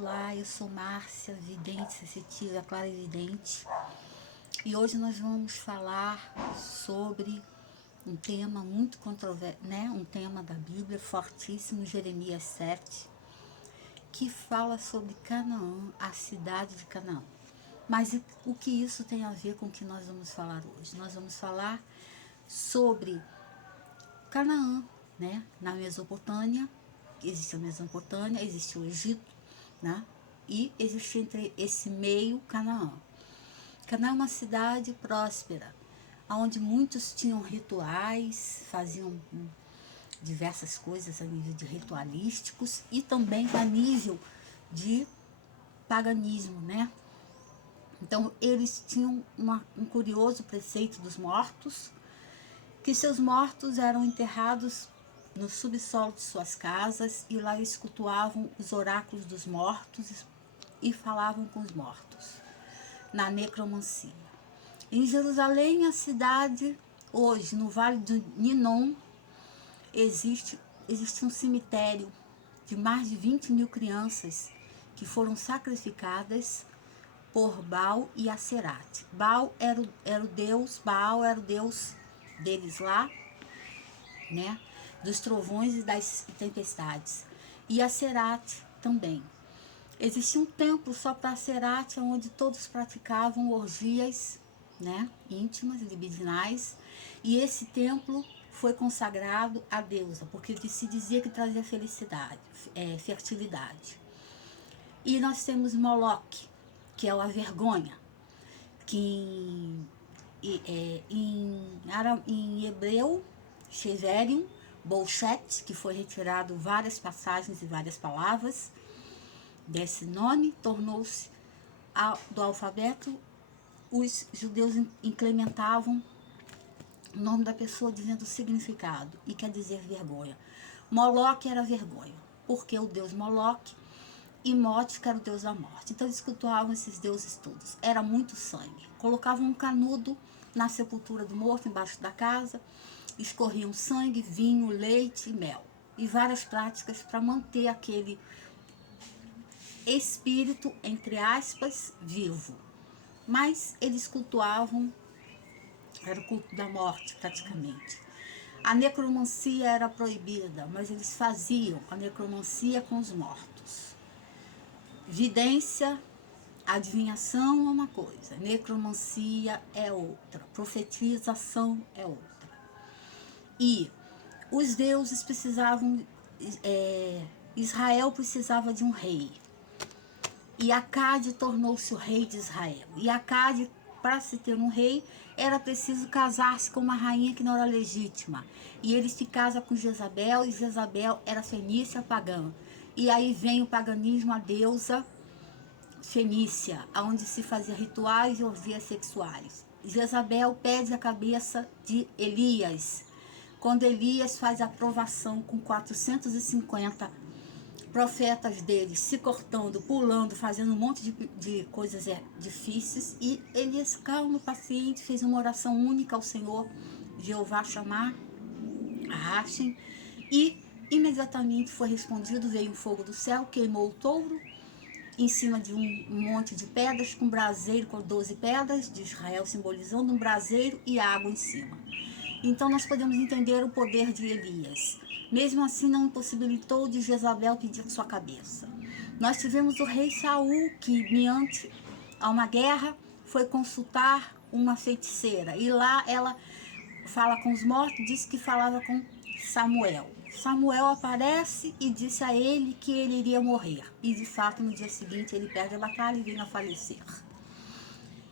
Olá, eu sou Márcia, vidente sensitiva, clarividente, e hoje nós vamos falar sobre um tema muito controverso, né? Um tema da Bíblia fortíssimo, Jeremias 7, que fala sobre Canaã, a cidade de Canaã. Mas o que isso tem a ver com o que nós vamos falar hoje? Nós vamos falar sobre Canaã, né? Na Mesopotâmia, existe a Mesopotâmia, existe o Egito, né? E existe entre esse meio Canaã. Canaã é uma cidade próspera, onde muitos tinham rituais, faziam diversas coisas a nível de ritualísticos e também a nível de paganismo, né? Então eles tinham um curioso preceito dos mortos, que seus mortos eram enterrados no subsolo de suas casas, e lá eles cultuavam os oráculos dos mortos e falavam com os mortos, na necromancia. Em Jerusalém, a cidade, hoje, no Vale do Ninom, existe um cemitério de mais de 20 mil crianças que foram sacrificadas por Baal e Acerate. Baal era o deus deles lá, né, dos trovões e das tempestades, e Acerate também. Existia um templo só para Acerate, onde todos praticavam orgias, né, íntimas, libidinais, e esse templo foi consagrado à deusa, porque se dizia que trazia felicidade, fertilidade. E nós temos Moloque, que é a vergonha, que em hebreu, Sheverium, Bolshet, que foi retirado várias passagens e várias palavras desse nome, tornou-se do alfabeto. Os judeus incrementavam o nome da pessoa dizendo o significado, e quer dizer vergonha. Moloque era vergonha, porque o deus Moloque, e Mote, que era o deus da morte. Então eles cultuavam esses deuses todos. Era muito sangue. Colocavam um canudo na sepultura do morto, embaixo da casa, escorriam sangue, vinho, leite e mel, e várias práticas para manter aquele espírito, entre aspas, vivo. Mas eles cultuavam, era o culto da morte praticamente. A necromancia era proibida, mas eles faziam a necromancia com os mortos. Vidência, adivinhação é uma coisa, necromancia é outra, profetização é outra. E os deuses precisavam, Israel precisava de um rei, e Acade tornou-se o rei de Israel. E Acade, para se ter um rei, era preciso casar-se com uma rainha que não era legítima. E ele se casa com Jezabel, e Jezabel era fenícia pagã. E aí vem o paganismo, a deusa Fenícia, onde se fazia rituais e orgias sexuais. Jezabel pede a cabeça de Elias. Quando Elias faz a aprovação com 450 profetas deles se cortando, pulando, fazendo um monte de coisas difíceis, e Elias, calmo, paciente, fez uma oração única ao Senhor Jeová chamar a Hashem, e imediatamente foi respondido. Veio um fogo do céu, queimou o touro em cima de um monte de pedras, com braseiro, com 12 pedras de Israel, simbolizando um braseiro e água em cima. Então nós podemos entender o poder de Elias. Mesmo assim não impossibilitou de Jezabel pedir sua cabeça. Nós tivemos o rei Saul, que mediante a uma guerra foi consultar uma feiticeira, e lá ela fala com os mortos, diz que falava com Samuel. Samuel aparece e disse a ele que ele iria morrer, e de fato no dia seguinte ele perde a batalha e vem a falecer.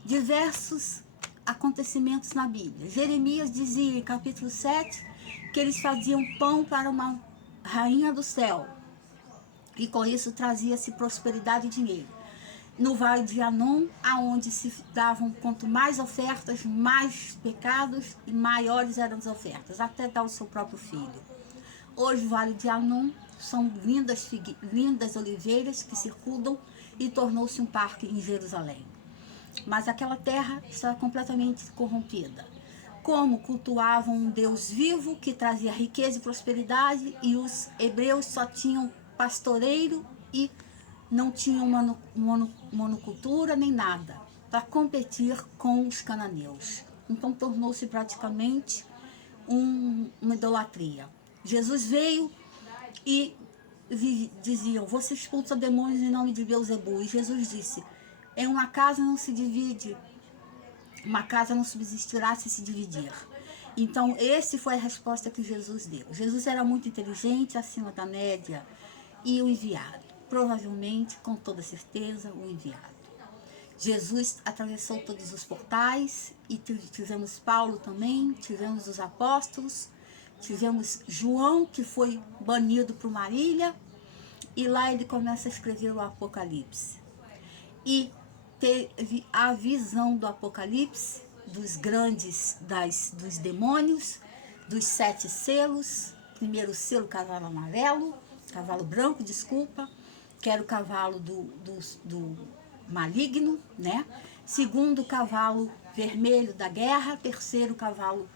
Diversos acontecimentos na Bíblia. Jeremias dizia em capítulo 7 que eles faziam pão para uma rainha do céu, e com isso trazia-se prosperidade e dinheiro. No Vale de Anom, aonde se davam, quanto mais ofertas, mais pecados, e maiores eram as ofertas, até dar o seu próprio filho. Hoje o Vale de Anom são lindas oliveiras que circundam, e tornou-se um parque em Jerusalém. Mas aquela terra estava completamente corrompida. Como cultuavam um Deus vivo que trazia riqueza e prosperidade, e os hebreus só tinham pastoreiro e não tinham monocultura nem nada, para competir com os cananeus. Então tornou-se praticamente uma idolatria. Jesus veio e diziam, você expulsa demônios em nome de Beelzebul. E Jesus disse, em uma casa não se divide, uma casa não subsistirá se dividir. Então, essa foi a resposta que Jesus deu. Jesus era muito inteligente, acima da média, e o enviado. Provavelmente, com toda certeza, o enviado. Jesus atravessou todos os portais, e tivemos Paulo também, tivemos os apóstolos, tivemos João, que foi banido para uma ilha, e lá ele começa a escrever o Apocalipse. E teve a visão do Apocalipse, dos grandes, dos demônios, dos 7 selos. Primeiro selo, cavalo amarelo, cavalo branco, desculpa, que era o cavalo do maligno, né? Segundo, cavalo vermelho da guerra. Terceiro, cavalo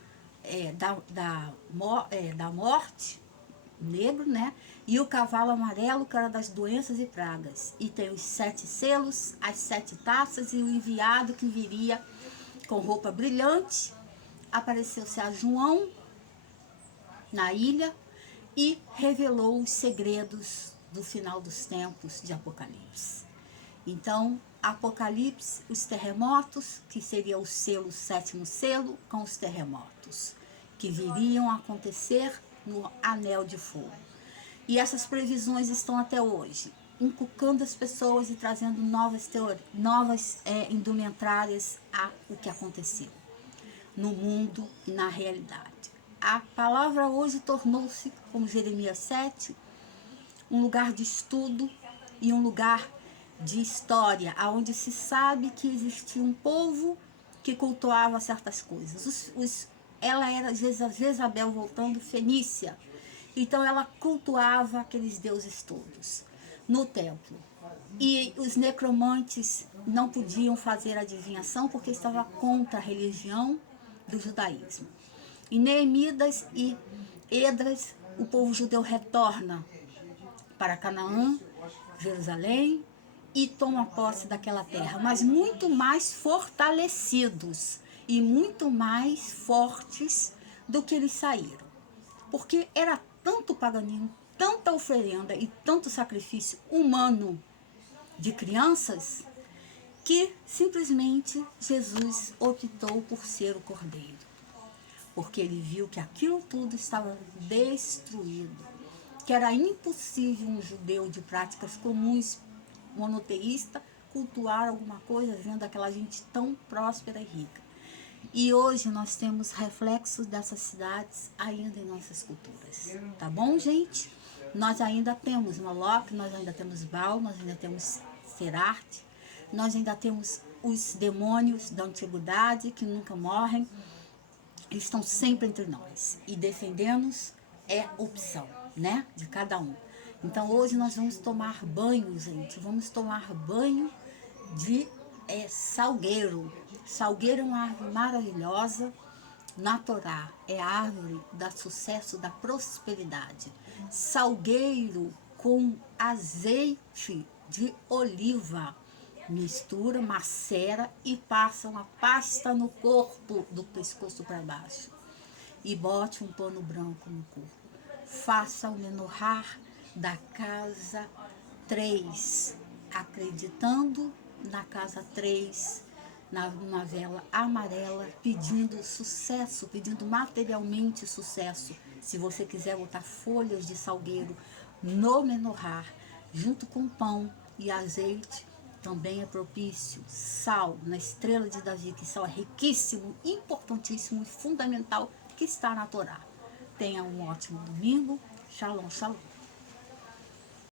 da morte, negro, né? E o cavalo amarelo, que era das doenças e pragas. E tem os 7 selos, as 7 taças, e o enviado que viria com roupa brilhante. Apareceu-se a João na ilha e revelou os segredos do final dos tempos de Apocalipse. Então, Apocalipse, os terremotos, que seria o selo, o 7º selo, com os terremotos, que viriam a acontecer no anel de fogo. E essas previsões estão até hoje, inculcando as pessoas e trazendo novas teorias, novas indumentárias a o que aconteceu no mundo e na realidade. A palavra hoje tornou-se, como Jeremias 7, um lugar de estudo e um lugar de história, onde se sabe que existia um povo que cultuava certas coisas. Ela era Jezabel voltando, Fenícia. Então ela cultuava aqueles deuses todos no templo. E os necromantes não podiam fazer adivinhação porque estava contra a religião do judaísmo. E Neemias e Esdras, o povo judeu retorna para Canaã, Jerusalém, e toma posse daquela terra, mas muito mais fortalecidos e muito mais fortes do que eles saíram. Porque era tanto paganismo, tanta oferenda e tanto sacrifício humano de crianças, que simplesmente Jesus optou por ser o Cordeiro. Porque ele viu que aquilo tudo estava destruído, que era impossível um judeu de práticas comuns, monoteísta, cultuar alguma coisa vendo aquela gente tão próspera e rica. E hoje nós temos reflexos dessas cidades ainda em nossas culturas. Tá bom, gente? Nós ainda temos Moloch, nós ainda temos Baal, nós ainda temos Serarte, nós ainda temos os demônios da antiguidade que nunca morrem, estão sempre entre nós. E defender-nos é opção, né? De cada um. Então hoje nós vamos tomar banho, gente. Vamos tomar banho de salgueiro. Salgueiro é uma árvore maravilhosa na Torá. É a árvore do sucesso, da prosperidade. Salgueiro com azeite de oliva. Mistura, macera e passa uma pasta no corpo, do pescoço para baixo. E bote um pano branco no corpo. Faça o menorá da casa 3, acreditando na casa 3, numa vela amarela, pedindo sucesso, pedindo materialmente sucesso. Se você quiser botar folhas de salgueiro no menorá, junto com pão e azeite, também é propício. Sal, na estrela de Davi, que sal é riquíssimo, importantíssimo e fundamental, que está na Torá. Tenha um ótimo domingo. Shalom, shalom.